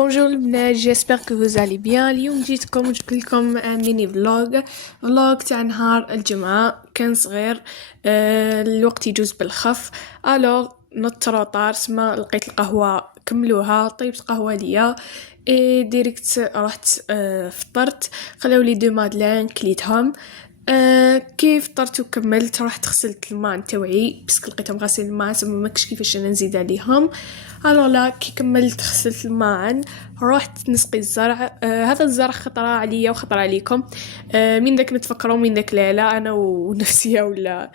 Bonjour البنات، j'espère que vous allez bien. اليوم جيتكم جبت لكم ميني فلوج تاع نهار الجمعة. كان صغير، الوقت يجوز بالخف. الوغ نط طار سما لقيت القهوة كملوها، طيبت قهوة ليا ديريكت رحت فطرت. خلاولي دو مادلين كليتهم. كيف فطرت وكملت رحت غسلت الماء تاوعي بس لقيتهم غاسلين الماء سما ماكش كيفاش انا نزيد عليهم. لا كي كملت غسلت الماعن رحت نسقي الزرع. هذا الزرع خطرة عليا وخطر عليكم. من ذاك نتفكروا من ذاك لا انا ونفسيه ولا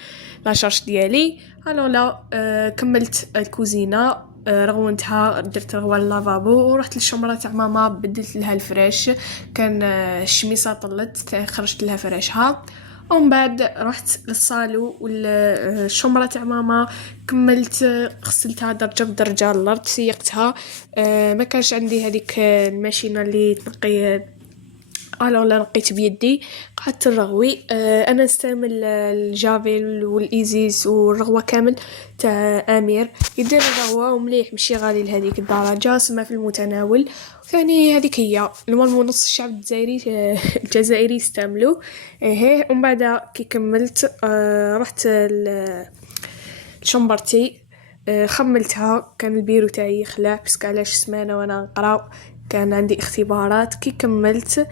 لا شارج ديالي. لا كملت الكوزينه. رغونتها درت رغوه اللافابو ورحت للشمره تاع ماما بدلت لها الفراش. كان الشميسه طلت خرجت لها فراشها. ومن بعد رحت للصالو والشمرة تاع ماما كملت غسلتها درجة بدرجة الارض سيقتها. ما كانش عندي هذيك الماشينه اللي تنقي. لا نقيت بيدي قعدت نرغوي. انا نستعمل الجافيل والايزيس والرغوه كامل تاع امير يدير الرغوه ومليح ماشي غالي لهذيك الدرجه سما في المتناول. ثاني هذيك هي نورمالمون نص الشعب الجزائري الجزائري يستعملوا. ايه ومن بعد كي كملت رحت لشمبرتي. خملتها كان البيرو تاعي يخلع بس علاش سمانه وانا نقرا كان عندي اختبارات. كي كملت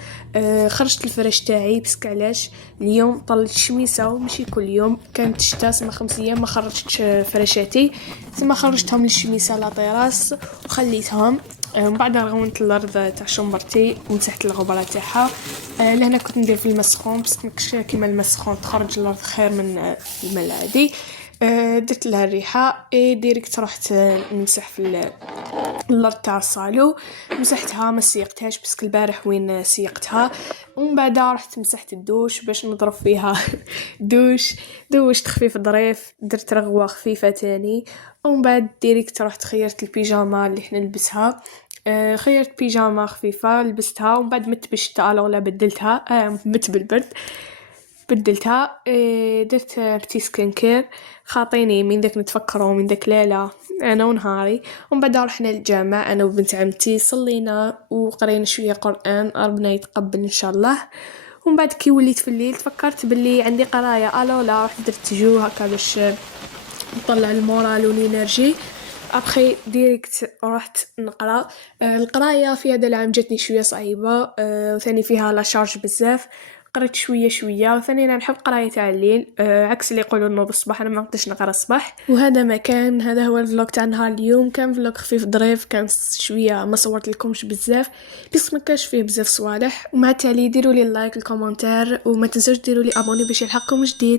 خرجت الفراش تاعي بس علاش اليوم طلت الشميسه ومشي كل يوم كانت شتا سما 5 ايام ما خرجتش فراشاتي ثم خرجتهم للشميسه لا طيراس وخليتهم. من بعد رغونت الارض تاع شمبرتي ومسحت الغبره تاعها. لهنا كنت ندير في المسخون بس ماكش كيما المسخون تخرج الارض خير من الماء العادي. درت لها الريحه ديريكت رحت نمسح في الارض تاع الصالو. مسحتها ما سيقتهاش بس البارح وين سيقتها. ومن بعد رحت مسحت الدوش باش نضرب فيها دوشت خفيف ظريف درت رغوه خفيفه تاني. ومن بعد ديريكت رحت خيرت البيجاما اللي احنا نلبسها. خيرت بيجاما خفيفه لبستها ومن بعد مت بالشتاء ولا بدلتها. مت بالبرد بدلتها. درت بتي سكين كير خاطيني من ذاك نتفكروا من ذاك لا انا ونهاري. ومن بعد رحنا للجامع انا وبنت عمتي صلينا وقرينا شويه قران ربنا يتقبل ان شاء الله. ومن بعد كي وليت في الليل تفكرت باللي عندي قرايه. لا رحت درت جو هكا باش نطلع المورال والانرجي. ابخي ديريكت رحت نقرا. القرايه في هذا العام جاتني شويه صعيبه. وثاني فيها لا شارج بزاف. قريت شويه وثاني انا نحب قرايه تاع الليل. عكس اللي يقولوا نوض الصباح انا ما نقدرش نقرا الصباح. وهذا ما كان هذا هو الفلوق تاع نهار اليوم. كان فلوق خفيف ظريف كان شويه ما صورت لكمش بزاف بس ما كانش فيه بزاف صوالح. ومع التالي ديروا لي اللايك الكومنتار وما تنسوش ديروا لي ابوني باش يلحقكم جديد.